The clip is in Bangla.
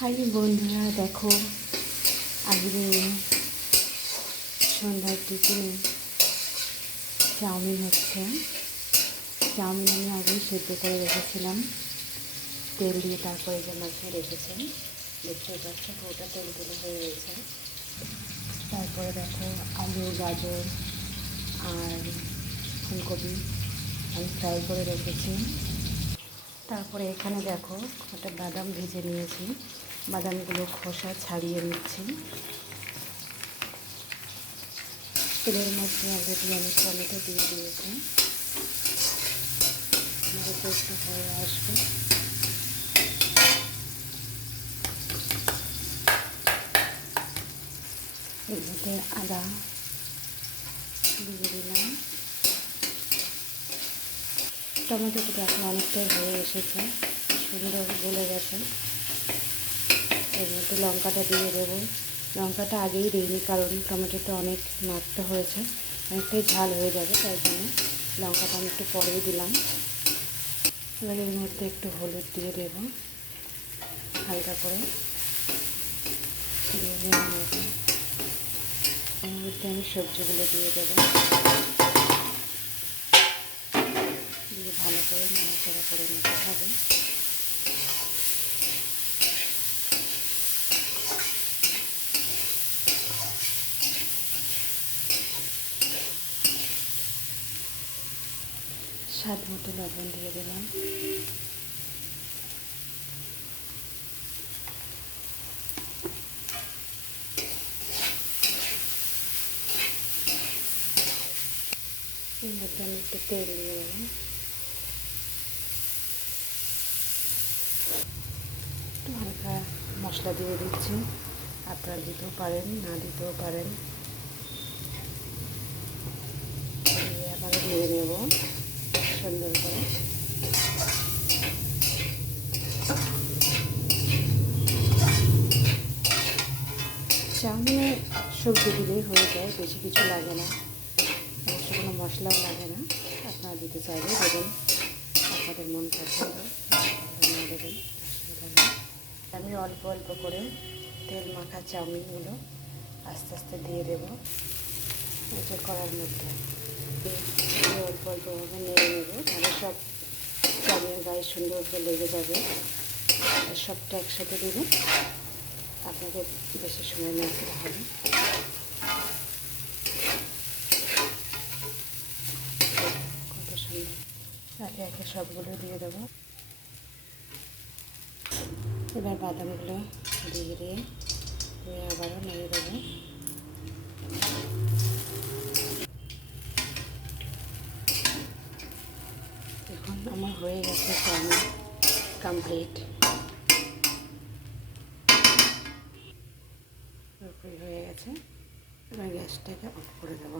হাই বন্ধুরা, দেখো আজকে সন্ধ্যার টিফিনে চাউমিন হচ্ছে। চাউমিন আমি আগেই সেদ্ধ করে রেখেছিলাম তেল দিয়ে, তারপরে যে মাখিয়ে রেখেছেন দেখতে পাচ্ছ পুরোটা তেল তেল হয়ে রয়েছে। তারপরে দেখো আলু, গাজর আর ফুলকপি আমি ফ্রাই করে রেখেছি। তারপরে এখানে দেখো একটা বাদাম ভেজে নিয়েছি, বাদামগুলো খোসা ছাড়িয়ে নিচ্ছি। তেলের মধ্যে অলরেডি আমি টমেটো দিয়ে দিয়েছি, টমেটো একটু হয়ে আসবে। এর মধ্যে আদা দিয়ে দিলাম। টমেটোটা দেখো অনেকটাই হয়ে এসেছে, সুন্দর গলে গেছে। এর মধ্যে লঙ্কাটা দিয়ে দেবো। লঙ্কাটা আগেই দিইনি, কারণ টমেটোটা অনেক নাড়তে হয়েছে, অনেকটাই ঝাল হয়ে যাবে, তাই জন্য লঙ্কাটা আমি একটু পরেই দিলাম। এবার এর মধ্যে একটু হলুদ দিয়ে দেবো হালকা করে, দিয়ে নিয়ে নেব। এর মধ্যে আমি সবজিগুলো দিয়ে দেবো, দিয়ে ভালো করে নাড়াচাড়া করে নিতে হবে। স্বাদ মতো লবণ দিয়ে দিলাম। এর মধ্যে আমি একটু তেল দিয়ে দেবো। একটু হালকা মশলা দিয়ে দিচ্ছি, আপনারা দিতেও পারেন, না দিতেও পারেন। দিয়ে আবার ধুয়ে নেব সুন্দর করে। চাউমিনে সবজি দিলেই হয়ে যায়, বেশি কিছু লাগে না, বেশি কোনো মশলাও লাগে না। আপনারা দিতে চাইলে দেবেন, আপনাদের মন পছন্দ নিয়ে দেবেন, অসুবিধা নেই। আমি অল্প অল্প করে তেল মাখা চাউমিনগুলো আস্তে আস্তে দিয়ে দেবো এই যে কড়ার মধ্যে। অল্প অল্পভাবে নেড়ে নেব, তাহলে সব চাউমিনের গায়ে সুন্দরভাবে লেগে যাবে। সবটা একসাথে দেবো, আপনাদের বেশি সময় নাড়তে হবে। কত সুন্দর, একে একে সবগুলো দিয়ে দেবো। এবার বাদামগুলো দিয়ে দিয়ে আবারও নেড়ে দেবো। এখন আমার হয়ে গেছে চাউমিন কমপ্লিট, পুরোপুরি হয়ে গেছে। এবার গ্যাসটাকে অফ করে দেবো।